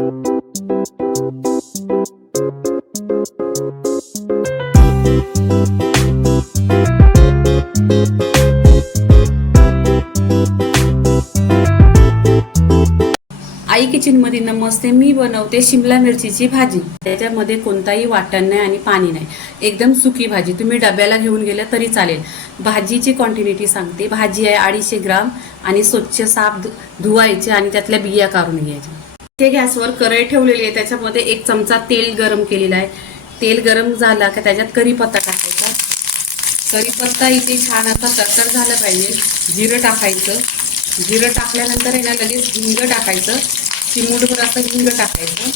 आई kitchen मध्ये नमस्ते। मी बनवते शिमला मिरचीची भाजी। त्याच्यामध्ये कोणताही वाटण नाही आणि पाणी नाही, एकदम सुकी भाजी। तुम्ही डब्याला घेऊन गेला तरी चालेल। भाजीची क्वांटिटी सांगते। भाजी आहे 250 ग्राम आणि स्वच्छ साफ धुवायचे आणि त्यातल्या बिया काढून घ्यायच्या। ते गॅसवर कढई ठेवलेली आहे, त्याच्यामध्ये 1 चमचा तेल गरम केलेला आहे। तेल गरम झाला का त्याच्यात कढीपत्ता टाकायचा। कढीपत्ता इथे छान असा तरतर झाला पाहिजे। जिरं टाकायचं। जिरं टाकल्यानंतर आहे ना लगेच हिंग टाकायचं। चिमूटभर असं हिंग टाकायचं।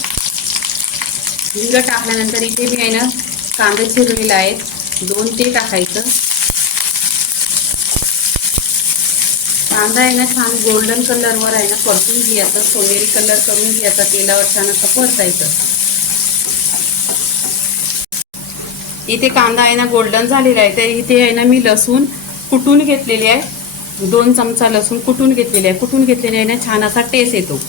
हिंग टाकल्यानंतर इथे मी आहे ना कांदा चिरलेला आहे 2 ते टाकायचं। कांदा आहे ना छान गोल्डन कलरवर आहे ना परतून घ्यायचं, सोनेरी कलर करून घ्यायचा। तेलावर छान असं परतायचं। इथे कांदा आहे ना गोल्डन झालेला आहे, तर इथे आहे ना मी लसूण कुटून घेतलेली आहे। 2 चमचा लसूण कुटून घेतलेली आहे। कुटून घेतलेली आहे ना छान असा टेस्ट येतो।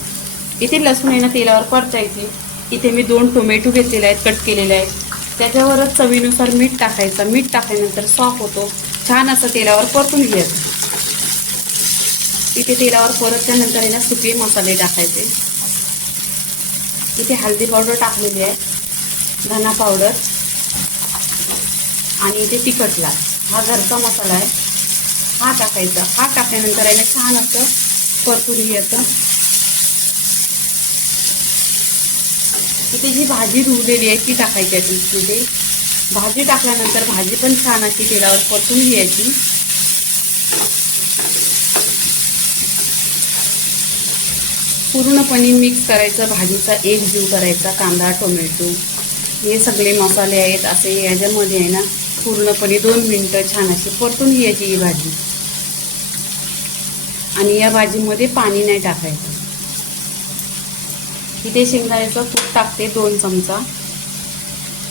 इथे लसूण आहे ना तेलावर परतायची। इथे मी 2 टोमॅटो घेतलेले आहेत, कट केलेले आहेत। त्याच्यावरच चवीनुसार मीठ टाकायचं। मीठ टाकल्यानंतर सॉफ्ट होतो, छान असं तेलावर परतून घ्यायचं। इथे तेलावर परतल्यानंतर आहे ना सुके मसाले टाकायचे। इथे हळदी पावडर टाकलेली आहे, धना पावडर आणि इथे तिखट लाल, हा घरचा मसाला आहे, हा टाकायचा। हा टाकल्यानंतर आहे ना छान असं परतून घ्यायचं। इथे जी भाजी धुवलेली आहे ती टाकायची आहे तिथे। भाजी टाकल्यानंतर भाजी पण छान अशी तेलावर परतून घ्यायची। पूर्णपणे मिक्स करायचं, भाजीचा एकजीव करायचा। कांदा टोमॅटो हे सगळे मसाले आहेत असे याच्यामध्ये आहे ना पूर्णपणे 2 मिनिटं छान अशी परतून घ्यायची ही भाजी। आणि या भाजीमध्ये पाणी नाही टाकायचं। इथे शेंगदाण्याचं कूट टाकते 2 चमचा।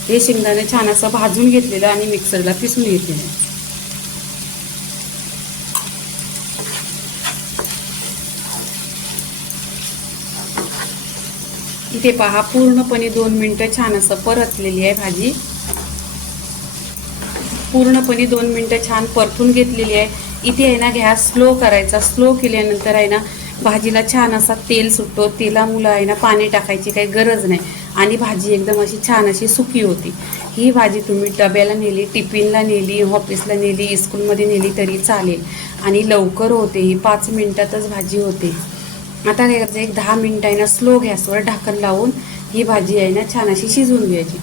हे शेंगदाणे छान असं भाजून घेतलेलं आणि मिक्सरला पिसून घेतलेलं आहे। इथे पहा पूर्णपणे 2 मिनिटं छान असं परतलेली आहे भाजी। पूर्णपणे 2 मिनिटं छान परतून घेतलेली आहे। इथे आहे ना गॅस स्लो करायचा। स्लो केल्यानंतर आहे ना भाजीला छान असा तेल सुटतो। तेलामुळे आहे ना पाणी टाकायची काही गरज नाही आणि भाजी एकदम अशी छान अशी सुकी होती। ही भाजी तुम्ही डब्याला नेली, टिफिनला नेली, ऑफिसला नेली, स्कूलमध्ये नेली तरी चालेल आणि लवकर होते। ही 5 मिनिटातच भाजी होते। आता काय करायचं, 10 मिनिटं आहे ना स्लो गॅसवर ढाकण लावून ही भाजी आहे ना छान अशी शिजवून घ्यायची।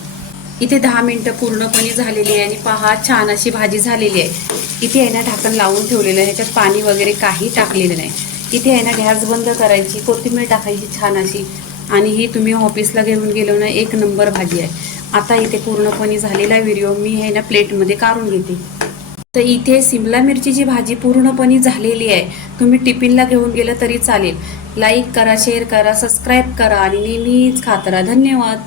इथे 10 मिनिटं पूर्णपणे झालेली आहे आणि पहा छान अशी भाजी झालेली आहे। इथे आहे ना ढाकण लावून ठेवलेलं आहे, ह्याच्यात पाणी वगैरे काही टाकलेलं नाही। इथे आहे ना गॅस बंद करायची, कोथिंबीर टाकायची छान अशी आणि ही तुम्ही ऑफिसला घेऊन गेलो ना 1 नंबर भाजी आहे। आता इथे पूर्णपणे झालेला व्हिडिओ मी आहे ना प्लेटमध्ये काढून घेते। तर इथे शिमला मिरचीची भाजी पूर्णपणे झालेली आहे। तुम्ही टिफिनला घेऊन गेलं तरी चालेल। लाईक करा, शेअर करा, सबस्क्राईब करा आणि नेहमीच खात राहा। धन्यवाद।